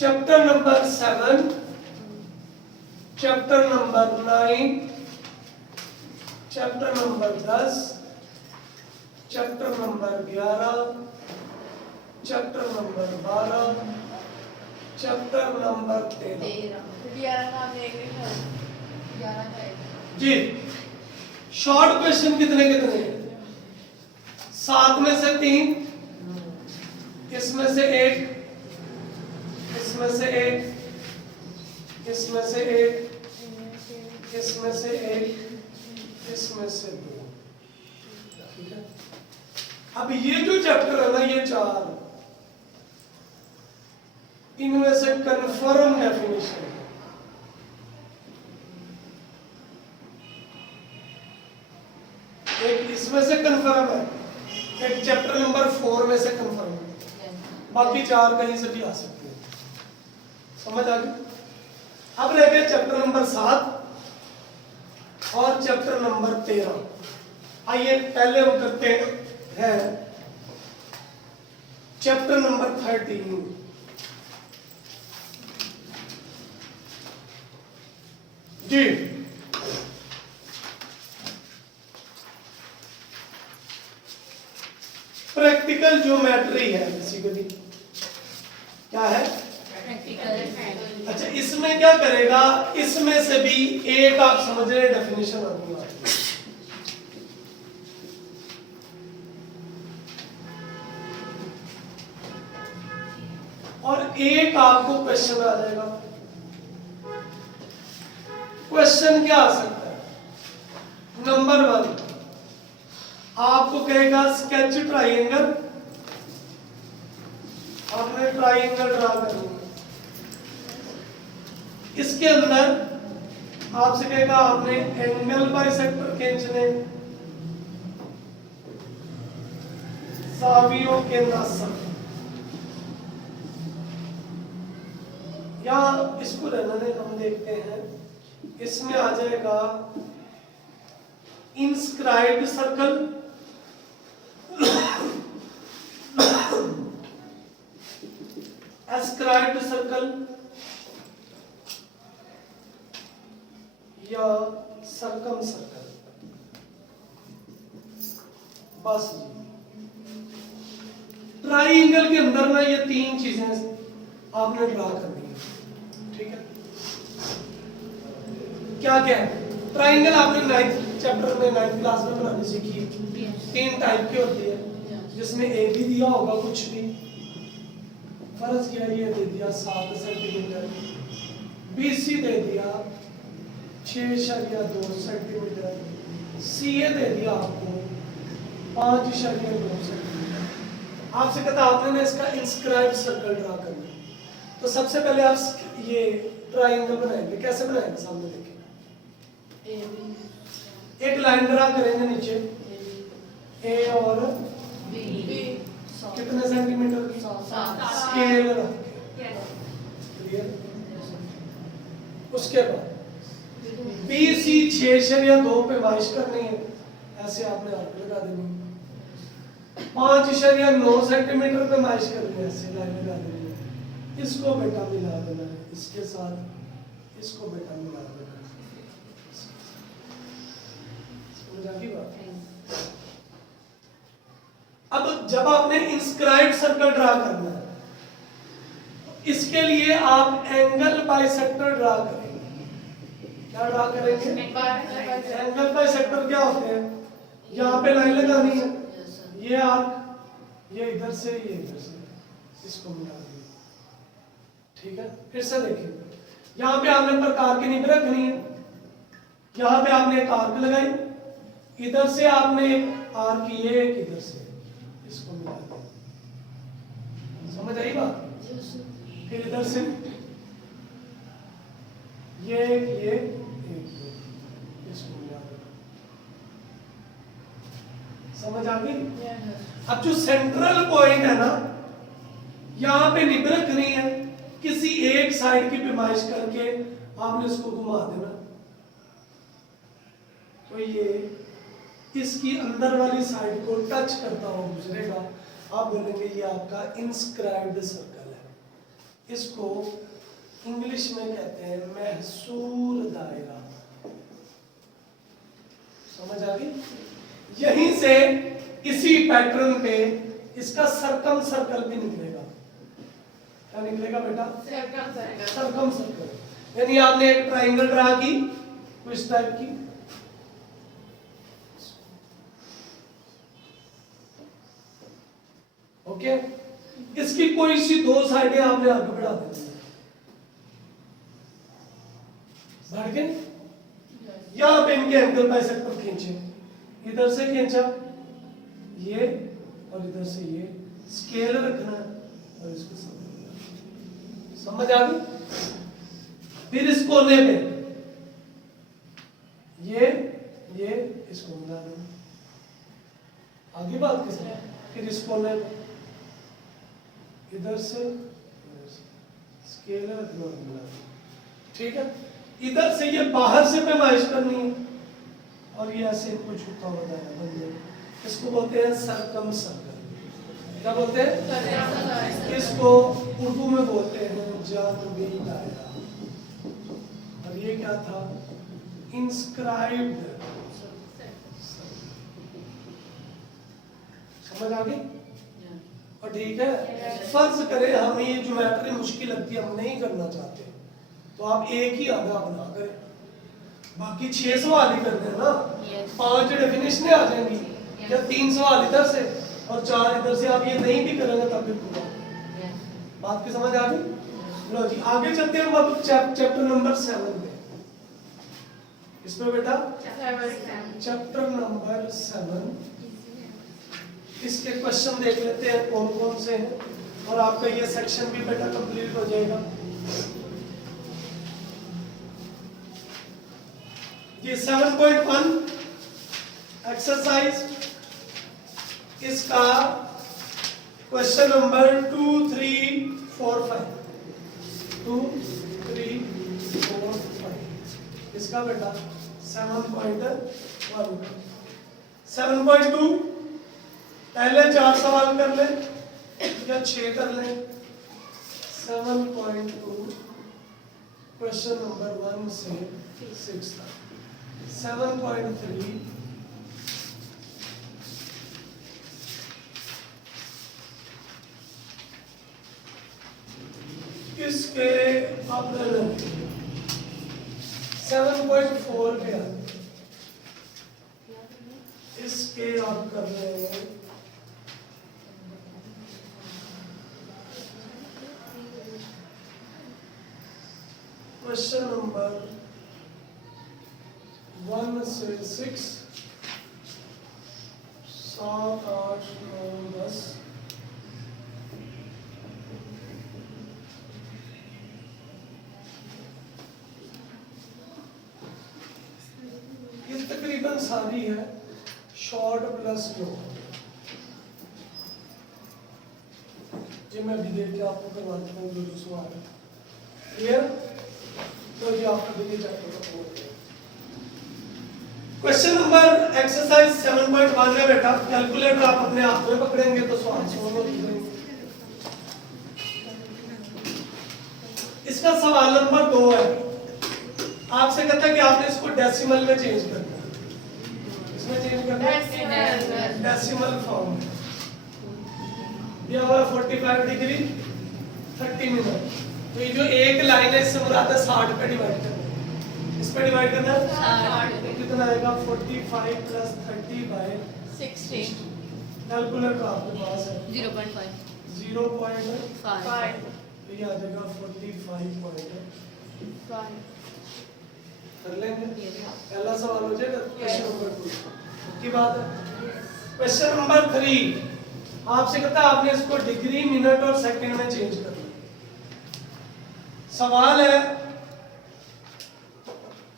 Chapter number 7, chapter number 9, chapter number 10, chapter number 11, chapter number 12, chapter number 13। जी short question कितने कितने हैं? 7 में से 3, इसमें से 1, इसमें से 1, इसमें से 1, इसमें से 1, इसमें से 2। ठीक है। अब ये जो चैप्टर है ना, ये 4, इनमें से कन्फर्म डेफिनेशन है। एक इसमें से कन्फर्म है, एक चैप्टर नंबर 4 में से कन्फर्म है, बाकी 4 कहीं से भी आ सकते हैं। समझ आ गई? अब रह गए चैप्टर नंबर 7 और चैप्टर नंबर 13। आइए पहले हम करते हैं चैप्टर नंबर 13। जी प्रैक्टिकल ज्योमेट्री है बेसिकली। क्या है? प्रैक्टिकल। अच्छा, इसमें क्या करेगा, इसमें से भी एक आप समझ रहे डेफिनेशन आनी है, और एक आपको क्वेश्चन आ जाएगा। क्वेश्चन क्या आ सकता है? नंबर 1 आपको कहेगा स्केच ट्राइंगल, आपने ट्राइंगल ड्रा करना है। इसके अंदर आपसे कहेगा आपने एंगल बाइसेक्टर खींचने, जावियों के नासक, या इसको रहने दें, हम देखते हैं। इसमें आ जाएगा इंस्क्राइब्ड सर्कल, एस्क्राइब्ड सर्कल या सर्कम सर्कल। बस ट्राइंगल के अंदर ना ये 3 चीजें आपने ड्रा करनी है। ठीक है। क्या क्या है? ट्राइंगल आपने 9th चैप्टर में 9th क्लास में बनानी सीखी है। 3 टाइप की होती है, जिसमें ए भी दिया होगा कुछ भी, फर्ज किया ये दे दिया 7 सेंटीमीटर, बीसी दे दिया 6.2 सेंटीमीटर, सीए दे दिया आपको 5.2 सेंटीमीटर। आपसे कहता आपने इसका इंस्क्राइब सर्कल ड्रा करना है। तो सबसे पहले आप ये ट्राइंगल बनाएंगे। कैसे बनाएंगे? सामने देखिए, एक लाइन ड्रा करेंगे नीचे, ए और बी, कितने सेंटीमीटर की? स्केल रख के। क्लियर? उसके बाद BC 6.2 पे माइश करनी है, ऐसे आपने आर्क लगा देनी है। 5.9 सेंटीमीटर पे माइश करनी है, ऐसे लाइन लगा देनी है। इसको बेटा मिला देना है इसके साथ, इसको बेटा मिला देना है। समझ आ गई बात? अब जब आपने इंस्क्राइब्ड सर्कल ड्रा करना है, इसके लिए आप एंगल बाइसेक्टर ड्रा करेंगे। क्या ड्रा करेंगे? एंगल बाइसेक्टर क्या होते हैं? यहाँ पे लाइन लगानी है, ये आर्क, ये इधर से, ये इधर से, इसको मिला दिए। ठीक है। फिर से देखिए, यहाँ पे आपने प्रकार की निब रखनी है, यहाँ पे आपने एक आर्क लगाई, इधर से आपने एक आर्क, ये एक इधर से, इसको मिला दिया। समझ आई बात? फिर इधर से ये इसको मिला दिया। समझ आ गई? अब जो सेंट्रल पॉइंट है ना, यहाँ पे निब रखनी है, किसी एक साइड की पैमाइश करके आपने इसको घुमा देना। तो ये इसकी अंदर वाली साइड को टच करता हुआ गुजरेगा। आप बोलेंगे ये आपका इंस्क्राइब्ड सर्कल है। इसको इंग्लिश में कहते हैं महसूर दायरा। समझ आ गई? यहीं से इसी पैटर्न पे इसका सर्कम सर्कल भी निकलेगा। क्या निकलेगा बेटा? Circum circle. यानी आपने एक ट्राइंगल ड्रा की इस टाइप की, ओके, इसकी कोई सी दो साइडें आपने आगे बढ़ा दी, बढ़ गए, यहां पे इनके एंगल बाइसेक्टर खींचे, इधर से खींचा ये और इधर से ये, स्केल रखना और इसको समझ आ गई? फिर इस कोने पे ये इसको मिला देना, आगे बात के साथ। फिर इस कोने पे इधर से स्केल रखना और मिला देना, ठीक है? इधर से ये बाहर से पैमाइश करनी है और ये ऐसे कुछ छूटा होता है, इसको बोलते हैं सर्कम सर्कल। क्या बोलते हैं? इसको उर्दू में बोलते हैं जानवी दायरा। और ये क्या था? इंस्क्राइब्ड। समझ आ गई? और ठीक है, फर्ज करें हमें ये ज्योमेट्री मुश्किल लगती है, हम नहीं करना चाहते, तो आप एक ही आधा बना करें, बाकी 6 सवाल ही करते हैं ना, 5 डेफिनेशनें आ जाएंगी, या 3 सवाल इधर से और 4 इधर से, आप ये नहीं भी करेंगे तब भी पूरा। बात की समझ आ गई? लो जी, आगे चलते हैं अब चैप्टर नंबर 7 पे। इसमें बेटा चैप्टर नंबर 7, इसके क्वेश्चन देख लेते हैं कौन कौन से हैं, और आपका ये सेक्शन भी बेटा कंप्लीट हो जाएगा। ये 7.1 एक्सरसाइज, इसका क्वेश्चन नंबर 2, 3, 4, 5, 2, 3, 4, 5, इसका बेटा 7.1। 7.2 पहले 4 सवाल कर ले या 6 कर ले। 7.2 क्वेश्चन नंबर 1 से 6 तक। 7.3 इसके आप 7.4 पे इसके आप कर रहे हैं क्वेश्चन नंबर 1 से 6, 7, 8, 9, 10। ये तकरीबन सारी है शॉर्ट प्लस लॉन्ग। जी मैं भी देख के आपको करवाता हूँ जो सवाल है, क्लियर? तो ये आपका देखिए चैप्टर का बोर्ड है। क्वेश्चन नंबर एक्सरसाइज 7.1 है बेटा। कैलकुलेटर आप अपने हाथ में पकड़ेंगे तो सवाल सॉल्व हो जाएंगे। इसका सवाल नंबर 2 है, आपसे कहता है कि आपने इसको डेसिमल में चेंज करना है। इसमें चेंज करना है डेसिमल फॉर्म में। दिया हुआ 45 डिग्री 30 मिनट। तो ये जो एक लाइन है इससे मुराद है 60 पे डिवाइड करना है। इस पे डिवाइड करना है तो कितना आएगा 45 प्लस 30 बाय 60। कैलकुलेटर आपके पास है 0.5 तो ये आ जाएगा 45.5। कर लेंगे, पहला सवाल हो जाएगा। क्वेश्चन नंबर 2 की बात है। क्वेश्चन नंबर 3 आपसे कहता है आपने इसको डिग्री मिनट और सेकंड में चेंज करना। सवाल है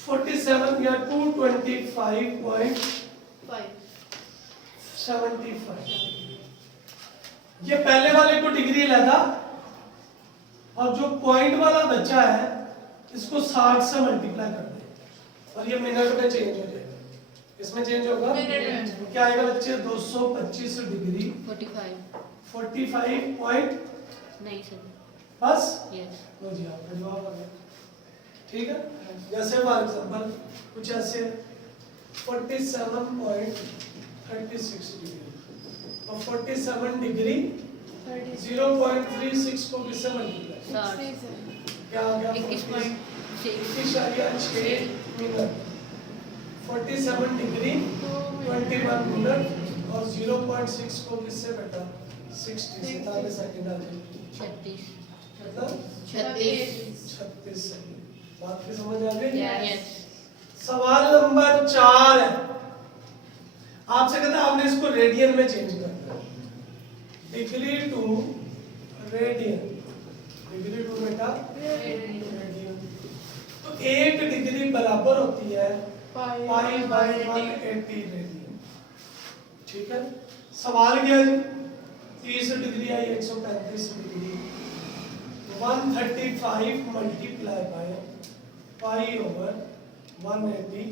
47 या 225.75। ये पहले वाले को डिग्री लेगा और जो पॉइंट वाला बच्चा है इसको 60 से मल्टीप्लाई कर दे और ये मिनट में चेंज हो जाएगा। इसमें चेंज होगा क्या आएगा बच्चे 225 डिग्री 45.97 बस यस लो जी आपका जवाब आ गया। ठीक है, जैसे फॉर एग्जांपल कुछ ऐसे 47.36 डिग्री और 47 डिग्री 0.36 को किससे मल्टीप्लाई क्या आ गया 21.6 मिनट 47 डिग्री 21 मिनट और 0.6 को किससे बेटा 60 सेकंड आ गए 36 मतलब 36 सेकंड। बात की समझ आ गई? यस सवाल नंबर 4 है, आपसे कहता है आपने इसको रेडियन में चेंज करना है। Degree to radian, degree to बेटा रेडियन। तो 1 डिग्री बराबर होती है पाई बाय 180 रेडियन। ठीक है, सवाल क्या है जी? 30 degree I 135 degree 135 multiply by pi over 180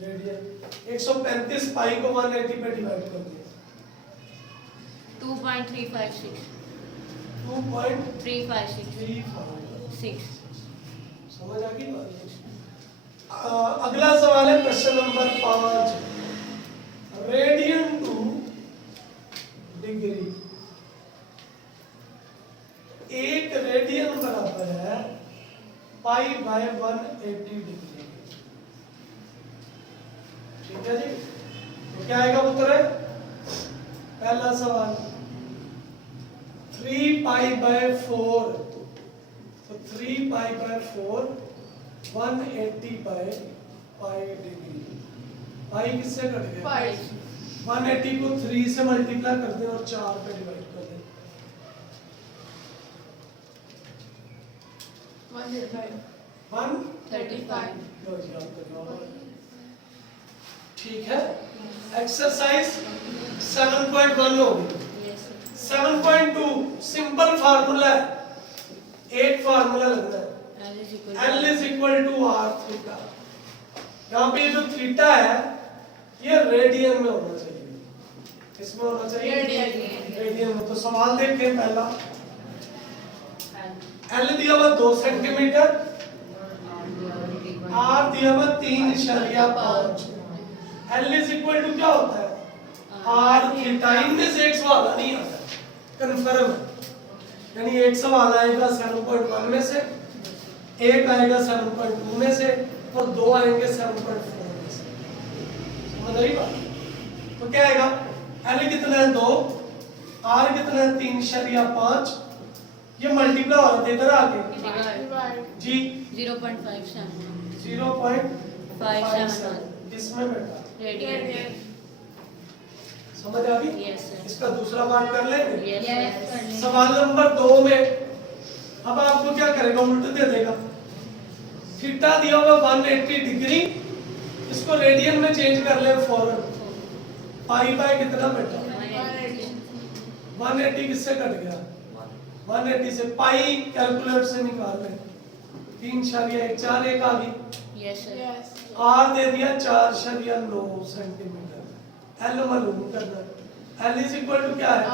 radian. 135 पाई को 180 पे डिवाइड कर दिया 2.356 2.356 6 समझ आ गई बात? अगला सवाल है question number 5 radian two degree. 1 radian बराबर है पाई बाय 180 डिग्री। ठीक है जी, तो क्या आएगा उत्तर है? पहला सवाल 3 पाई बाय 4, तो 3 pi by 4 180 by pi degree. Pi किससे कट गया? 180 को 3 से मल्टीप्लाई कर दें और 4 पे डिवाइड कर दें 135 लो जी आपका जवाब। ठीक है, एक्सरसाइज 7.1 होगी। यस 7.2 सिंपल फार्मूला है, एक फार्मूला लगना है L is equal to R theta. यहाँ पे जो थीटा है ये रेडियन में होना चाहिए, इसमें होना चाहिए रेडियन में। तो सवाल देखते हैं पहला, L दिया हुआ 2 सेंटीमीटर, R दिया हुआ 3.5। L इज इक्वल टू क्या होता है? R theta. इनमें से एक सवाल नहीं आता, कंफर्म है। यानी एक सवाल आएगा 7.1 में से, एक आएगा 7.2 में से और 2 आएंगे 7.4 में से। समझ आई बात? तो क्या आएगा? L कितना है 2, R कितना है 3.5, ये मल्टीप्लाई हो रहा है इधर आके जी 0.57 इसमें बेटा रेडियन। समझ आ गई? यस सर इसका दूसरा पार्ट कर लेंगे। यस सवाल नंबर 2 में अब आपको क्या करेगा? उल्टा दे देगा। थीटा दिया हुआ 180 डिग्री, इसको रेडियन में चेंज कर ले फौरन। पाई बाय कितना बेटा? 180 किससे कट गया? 180 से पाई कैलकुलेटर से निकाल ले 3.1 4 एक आ गई। यस सर R दे दिया 4.9 सेंटीमीटर। L मालूम करना है। L इज इक्वल टू क्या है?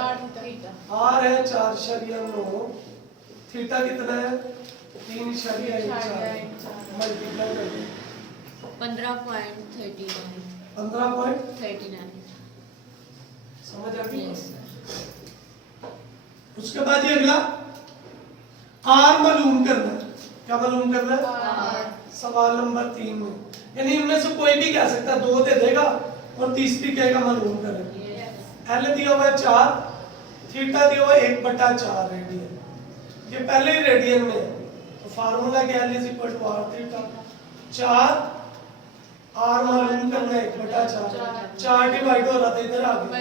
R है 4.9, थीटा कितना है? 3.1 मल्टीप्लाई कर दो 15.39 समझ आ गई? यस सर उसके बाद ये अगला R मालूम करना है। क्या मालूम करना है? सवाल नंबर 3 में, यानी इनमें से कोई भी कह सकता है, 2 दे देगा और तीसरी कहेगा मालूम करें। L दिया हुआ है 4, थीटा दिया हुआ है 1/4 रेडियन। ये पहले ही रेडियन में है, तो फार्मूला क्या? L is equal to R theta. 4 R मालूम करना है 1/4, 4 डिवाइड हो रहा था इधर आ गया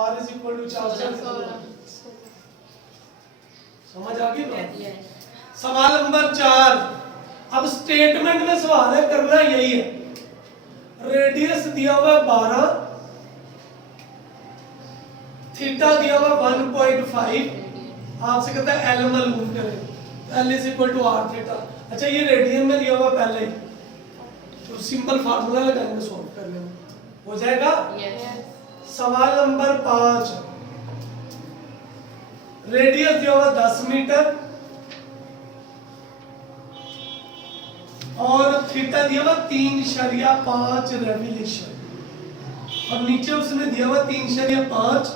R इज इक्वल टू 4 से। समझ आ गई बात? यस सवाल नंबर 4, अब स्टेटमेंट में सवाल है, करना यही है। रेडियस दिया हुआ 12, थीटा दिया हुआ 1.5, आपसे कहता है L मालूम करें। L is equal to R theta. अच्छा ये रेडियन में दिया हुआ पहले ही, तो सिंपल फार्मूला लगाएंगे, सॉल्व कर लेंगे, हो जाएगा। यस सवाल नंबर 5, रेडियस दिया हुआ 10 मीटर और थीटा दिया हुआ 3.5 रेवोल्यूशन और नीचे उसने दिया हुआ 3.5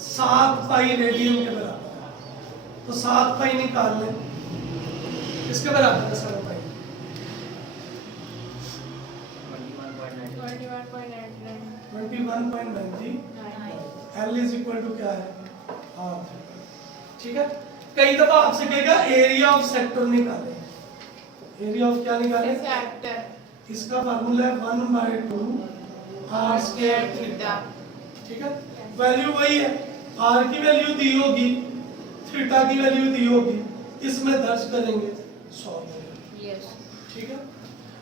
7 पाई रेडियन के बराबर है। तो 7 पाई निकाल लें, इसके बराबर है 7 पाई 21.90 L इज इक्वल टू क्या है हाफ। ठीक है, कई दफा आपसे कहेगा एरिया ऑफ सेक्टर निकालें। एरिया ऑफ क्या निकालें? सेक्टर। इसका फार्मूला है 1/2 r स्क्वायर थीटा। ठीक है, वैल्यू वही है, r की वैल्यू दी होगी, थीटा की वैल्यू दी होगी, इसमें दर्ज करेंगे 100। यस। ठीक है,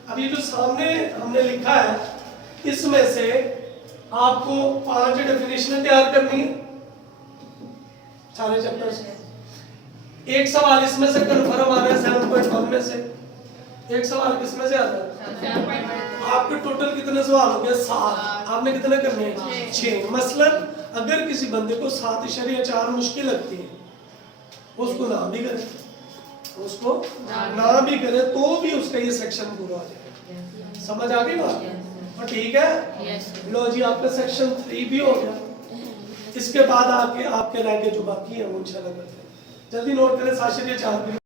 अब ये जो सामने हमने लिखा है इसमें से आपको 5 डेफिनेशन तैयार करनी है सारे चैप्टर से। एक सवाल इसमें से कन्फर्म आ रहा है 7.1 में से, एक सवाल किसमें से आता है? आपके टोटल कितने सवाल हो गए? 7। आपने कितने करने हैं? 6। मसलन अगर किसी बंदे को 7.4 मुश्किल लगती है, उसको ना भी करे, उसको ना भी करे तो भी उसका ये सेक्शन पूरा हो जाएगा। समझ आ गई बात? और ठीक है, लो जी आपका सेक्शन 3 भी हो गया। इसके बाद आपके रह गए जो बाकी है वो इंशाल्लाह करते हैं। जल्दी नोट करें 7.4